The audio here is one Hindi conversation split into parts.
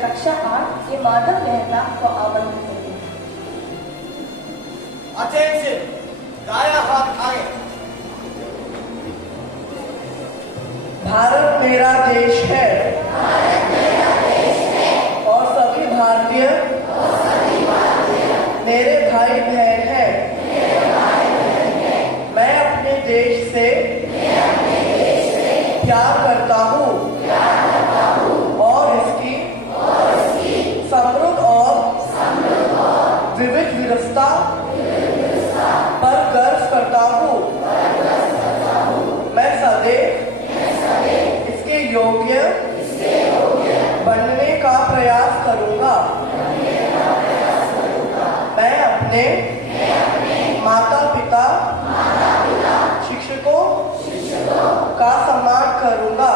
कक्षा 8 के माधव मेहता को आमंत्रित करती हूँ। Attention! दाया हाथ आगे। भारत मेरा देश है और सभी भारतीय मेरे भाई बहन हैं। मैं अपने देश से प्यार करता हूँ और इसकी समृद्ध और विविध विविधता पर गर्व करता हूँ। मैं सदैव इसके योग्य बनने का प्रयास करूँगा। मैं अपने माता पिता शिक्षकों का सम्मान करूँगा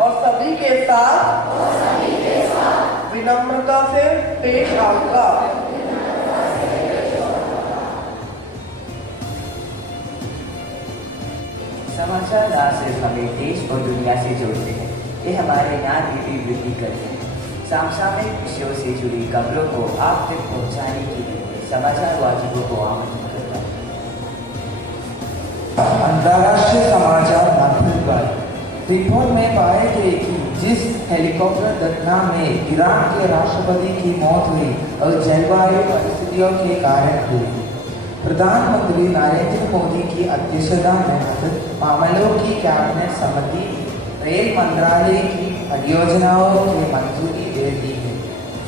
और सभी के साथ विनम्रता से पेश आऊँगा। समाचार ना सिर्फ हमें देश और दुनिया से जोड़ते हैं, ये हमारे ज्ञान की भी वृद्धि करते हैं। समसामयिक विषयों से जुड़ी खबरों को आप तक पहुंचाने के लिए समाचार वाचकों को आमंत्रित करता है। अंतर्राष्ट्रीय समाचार नागरिक रिपोर्ट में पाए गए कि जिस हेलीकॉप्टर दुर्घटना में ईरान के राष्ट्रपति की मौत हुई और जलवायु परिस्थितियों के कारण हुई। प्रधानमंत्री नरेंद्र मोदी की अध्यक्षता में मामलों की कैबिनेट समिति रेल मंत्रालय की परियोजनाओं की मंजूरी दे दी है,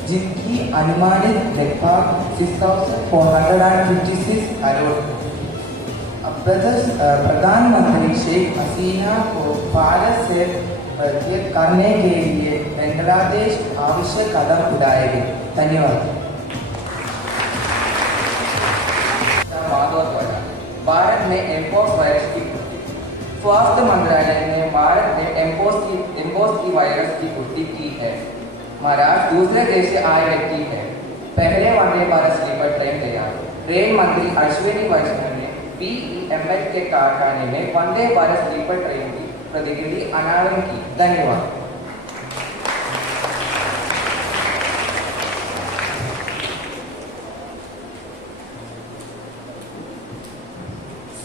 जिनकी अनुमानित लगभग 6,456 करोड़ है। प्रधानमंत्री शेख हसीना को भारत से प्रत्येक करने के लिए बांग्लादेश आवश्यक कदम उठाएंगे। धन्यवाद। भारत में एम्पोस वायरस की पुष्टि। स्वास्थ्य मंत्रालय ने भारत में एम्पोस की वायरस की पुष्टि की है। महाराष्ट्र दूसरे देश से आए व्यक्ति है। पहले वंदे भारत स्लीपर ट्रेन तैयार। रेल मंत्री अश्विनी वैष्णव ने BEML के कारखाने में वंदे भारत स्लीपर ट्रेन की प्रतिकृति अनावरण की। धन्यवाद।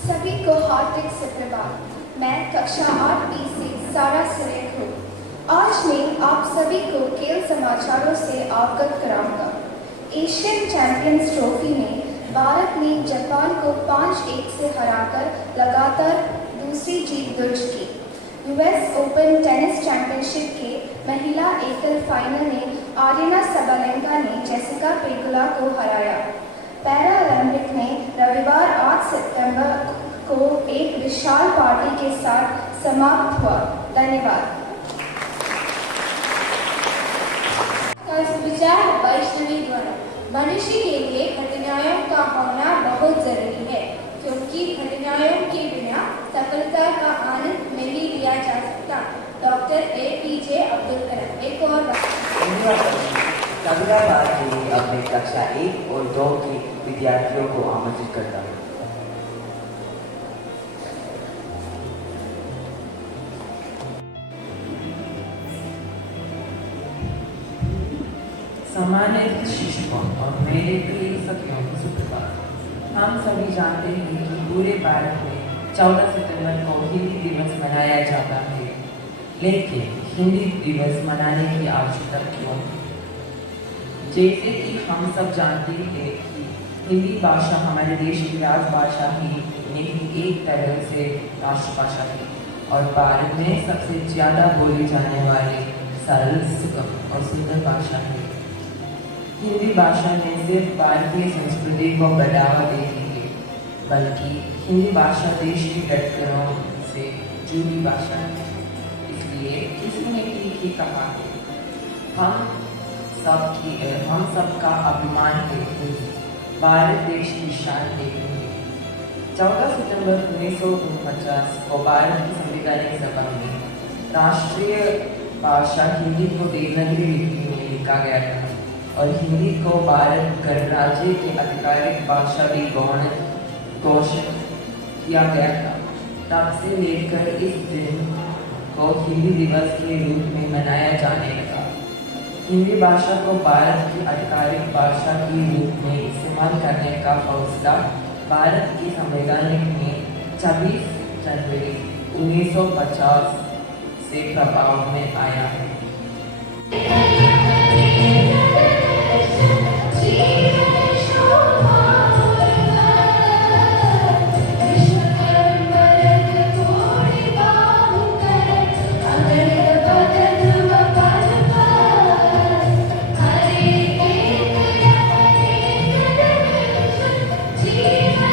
सभी को हार्दिक सुप्रभात। मैं कक्षा 8B से सारा सुरेख हूँ। आज मैं आप सभी को खेल समाचारों से अवगत कराऊंगा। एशियन चैंपियंस ट्रॉफी में भारत ने जापान को 5-1 से हराकर लगातार दूसरी जीत दर्ज की। US ओपन टेनिस चैंपियनशिप के महिला एकल फाइनल में आर्यना साबालेंका ने जेसिका पेगुला को हराया। पैरालंपिक में रविवार 8 सितंबर को एक विशाल पार्टी के साथ समाप्त हुआ। धन्यवाद। विचार वैष्णवी द्वारा। मनुष्य के लिए कठिनाइयों का होना बहुत जरूरी है, क्योंकि कठिनाइयों के बिना सफलता का आनंद नहीं लिया जा सकता। Doctor APJ Abdul Kalam. एक और कविता पाठ के लिए अपने कक्षा 1 और 2 के विद्यार्थियों को आमंत्रित करता हूँ। सम्मानित शिक्षकों और मेरे प्रिय सखियों को सुप्रभात। हम सभी जानते हैं कि पूरे भारत में 14 सितंबर को हिंदी दिवस मनाया जाता है, लेकिन हिंदी दिवस मनाने की आवश्यकता क्यों? जैसे कि हम सब जानते हैं कि हिंदी भाषा हमारे देश की राजभाषा ही नहीं, एक तरह से राष्ट्रभाषा है और भारत में सबसे ज़्यादा बोली जाने वाली सरल, सुगम और सुंदर भाषा है। हिंदी भाषा ने सिर्फ भारतीय संस्कृति को बढ़ावा देती है, बल्कि हिंदी भाषा देश की धड़कनों से जुड़ी भाषा है। इसलिए किसी ने ठीक ही कहा है, हम सबका अभिमान है हिंदी, भारत देश की शान है हिंदी। 14 सितंबर 1949 को भारत की संवैधानिक सभा में राष्ट्रीय भाषा हिंदी को देवनागरी लिपि में लिखा गया था और हिंदी को भारत गणराज्य की आधिकारिक भाषा भी घोषित किया गया था। तब से लेकर इस दिन को हिंदी दिवस के रूप में मनाया जाने लगा। हिंदी भाषा को भारत की आधिकारिक भाषा के रूप में इस्तेमाल करने का फैसला भारत की संविधान में 26 जनवरी 1950 से प्रभाव में आया है। जीवन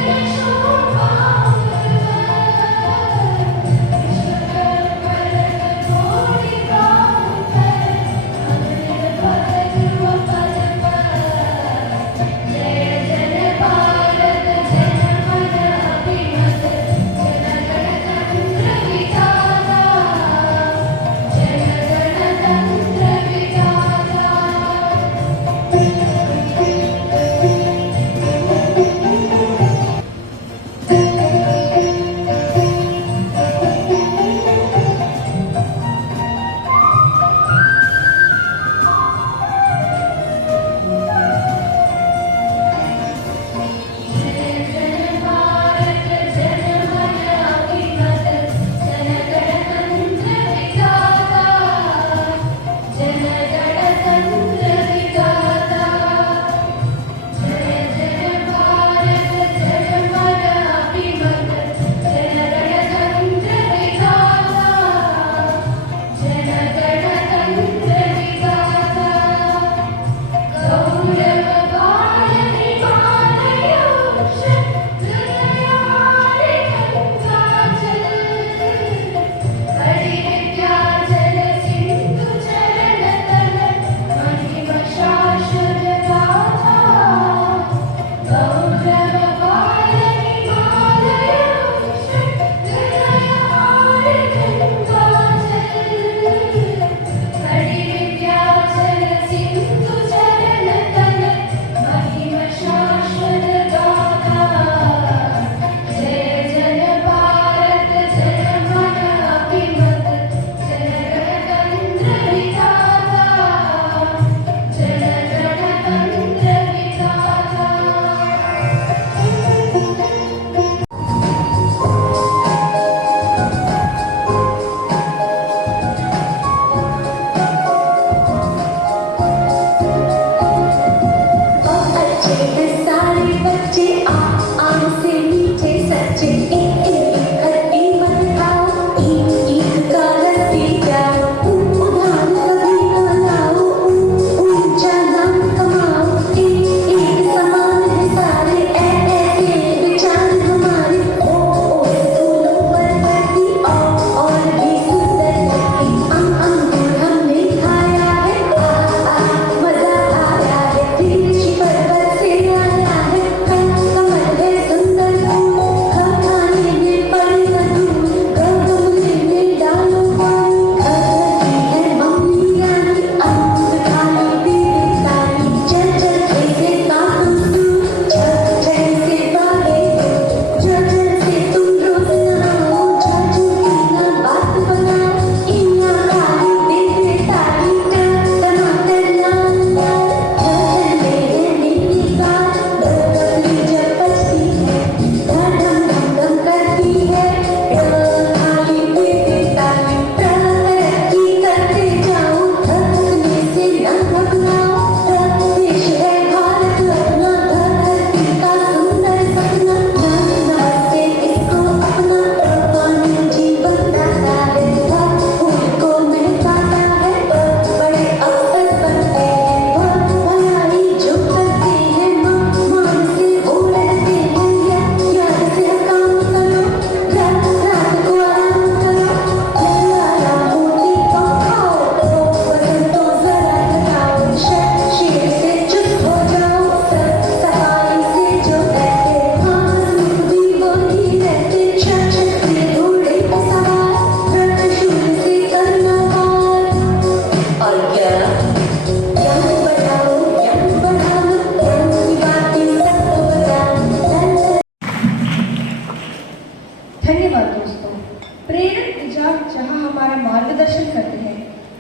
टीचर जहाँ हमारा मार्गदर्शन करते हैं,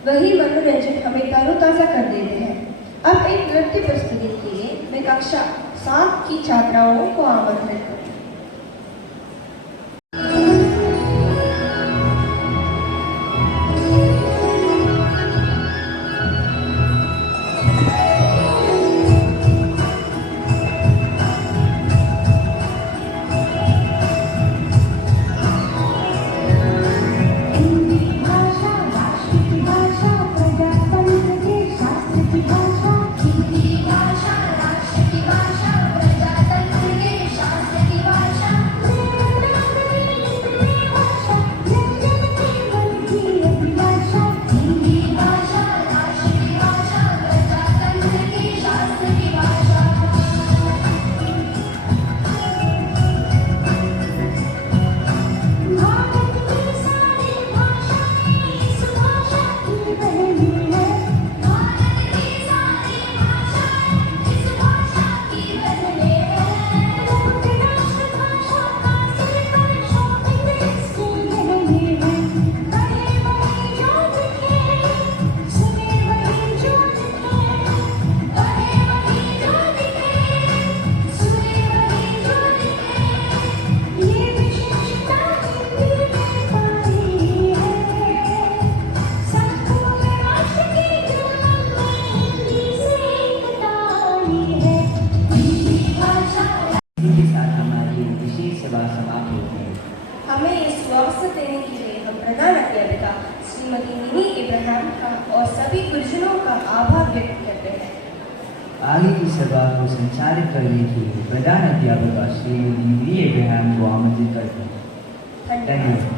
वही मनोरंजन हमें तरोताज़ा कर देते हैं। अब एक नृत्य प्रस्तुति के लिए मैं कक्षा 7 की छात्राओं को आमंत्रित करूँ। हमें इस अवसर देने के लिए हम प्रधान अध्यापिका श्रीमती मिनी इब्राहिम का और सभी गुरुजनों का आभार व्यक्त करते हैं। आगे की सभा को संचालित करने के लिए प्रधान अध्यापिका श्रीमती मिनी इब्राहिम को आमंत्रित करते हैं। धन्यवाद।